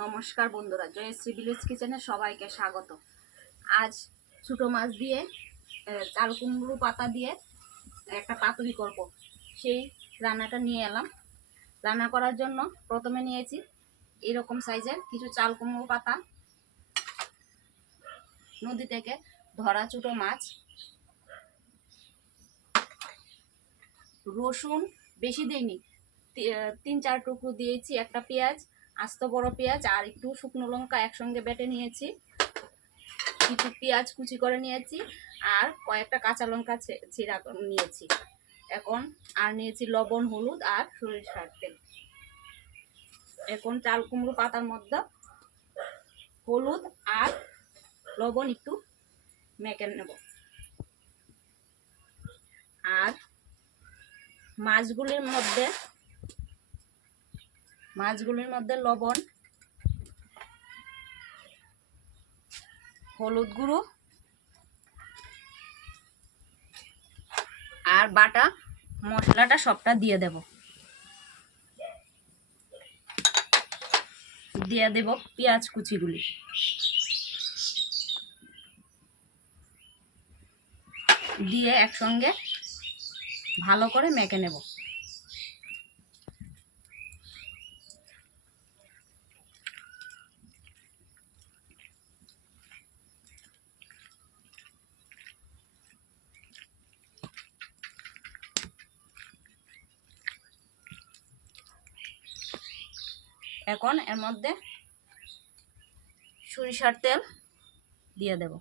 নমস্কার বন্ধুরা, জয়শ্রী ভিলেজ কিচেনে সবাইকে স্বাগত। আজ ছোটো মাছ দিয়ে চাল কুমড়ো পাতা দিয়ে একটা পাতুরি করব। সেই রান্নাটা নিয়ে এলাম। রান্না করার জন্য প্রথমে নিয়েছি এরকম সাইজের কিছু চাল কুমড়ো পাতা, নদী থেকে ধরা ছোটো মাছ, রসুন বেশি দিইনি, 3-4 টুকরো দিয়েছি, একটা পেঁয়াজ, আস্ত বড় পেঁয়াজ আর একটু শুকনো লঙ্কা একসঙ্গে বেটে নিয়েছি, কিছু পেঁয়াজ কুচি করে নিয়েছি আর কয়েকটা কাঁচা লঙ্কা ছিঁড়া নিয়েছি। এখন আর নিয়েছি লবণ, হলুদ আর সরিষার তেল। এখন চাল কুমড়ো পাতার মধ্যে হলুদ আর লবণ একটু মেখে নেব। আর মাছগুলির মধ্যে লবণ, হলুদ গুঁড়ো আর বাটা মশলাটা সবটা দিয়ে দেব। পেঁয়াজ কুচিগুলি দিয়ে একসঙ্গে ভালো করে মেখে নেব। এখন এর মধ্যে সরিষার তেল দিয়ে দেব,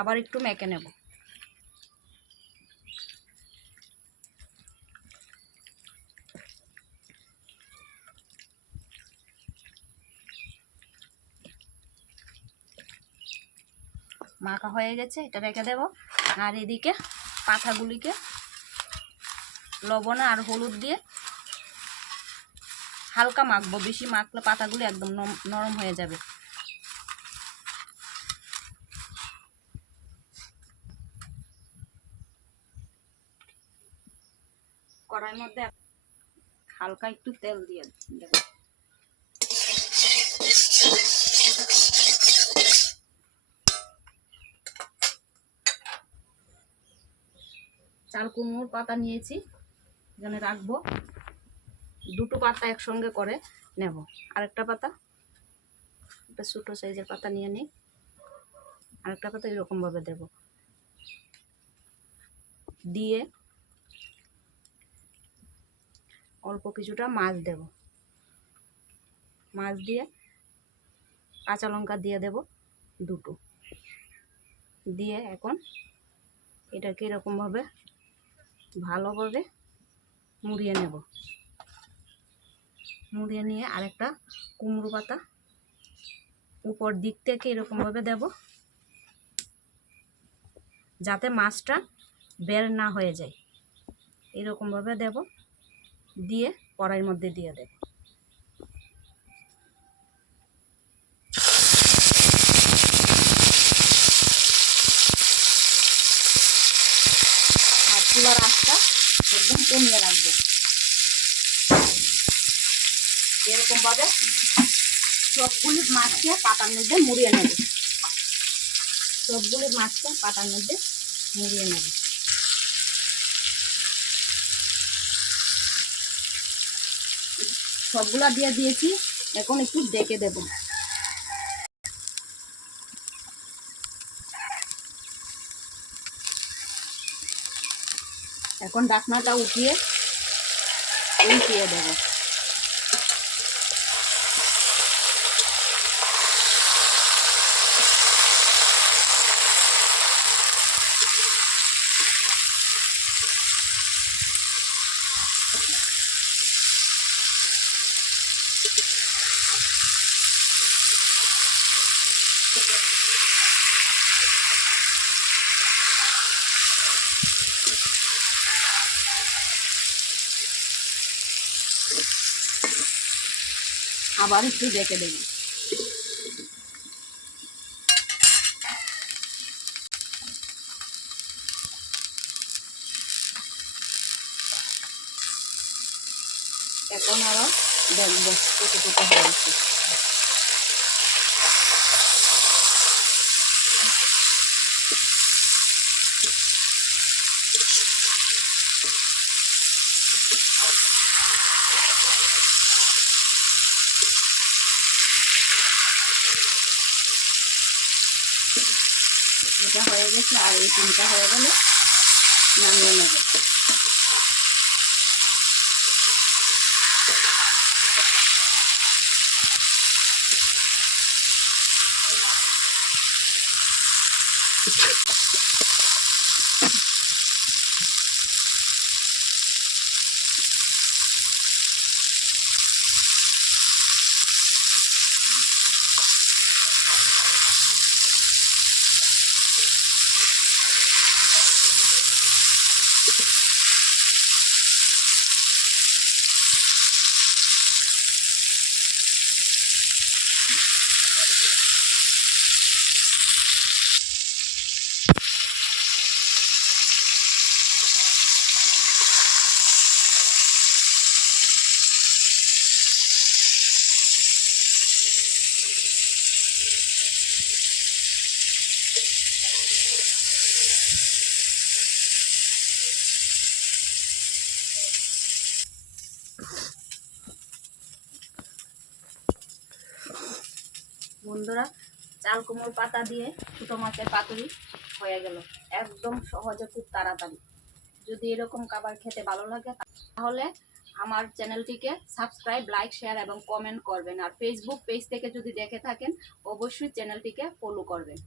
আবার একটু মেখে নেব। মাখা হয়ে গেছে, এটা রেখে দেব। আর এদিকে পাতাগুলিকে লবণ আর হলুদ দিয়ে হালকা মাখবো, বেশি মাখলে পাতাগুলি একদম নরম হয়ে যাবে। কড়াইয়ের মধ্যে হালকা একটু তেল দিয়ে দেব। চাল কুমড়োর পাতা নিয়েছি, এখানে রাখবো। দুটো পাতা একসঙ্গে করে নেব। আরেকটা পাতা, একটা ছোটো সাইজের পাতা নিয়ে নিই, আরেকটা পাতা এরকম ভাবে দেব। দিয়ে অল্প কিছুটা মাছ দেব। মাছ দিয়ে কাঁচা লঙ্কা দিয়ে দেব দুটো। দিয়ে এখন এটাকে এরকমভাবে ভালোভাবে মুড়িয়ে নেব। মুড়িয়ে নিয়ে আরেকটা কুমড়ো পাতা উপর দিক থেকে এরকমভাবে দেব, যাতে মাছটা বের না হয়ে যায়। এরকমভাবে দেব, দিয়ে কড়াইয়ের মধ্যে দিয়ে দেব। আর চুলার আঁচটা একদম কমিয়ে রাখবো। এরকমভাবে সবগুলি মাছকে পাতার মধ্যে মুড়িয়ে নেব। সবগুলা দিয়ে দিয়েছি, এখন একটু ডেকে দেব। এখন ঢাকনাটা উঠিয়ে দেব। আবার একটু ডেকে দেব। এখন আবার দেখবো কতটুকু হয়েছে। এটা হয়ে গেছে, আর এই 3টা হয়ে গেলে নামিয়ে নেব। বন্ধুরা, চাল কুমড়োর পাতা দিয়ে ছোটো মাছের পাতুরি হয়ে গেল, একদম সহজে, খুব তাড়াতাড়ি। যদি এরকম খাবার খেতে ভালো লাগে তাহলে আমার চ্যানেলটিকে সাবস্ক্রাইব, লাইক, শেয়ার এবং কমেন্ট করবেন। আর ফেসবুক পেজ থেকে যদি দেখে থাকেন অবশ্যই চ্যানেলটিকে ফলো করবেন।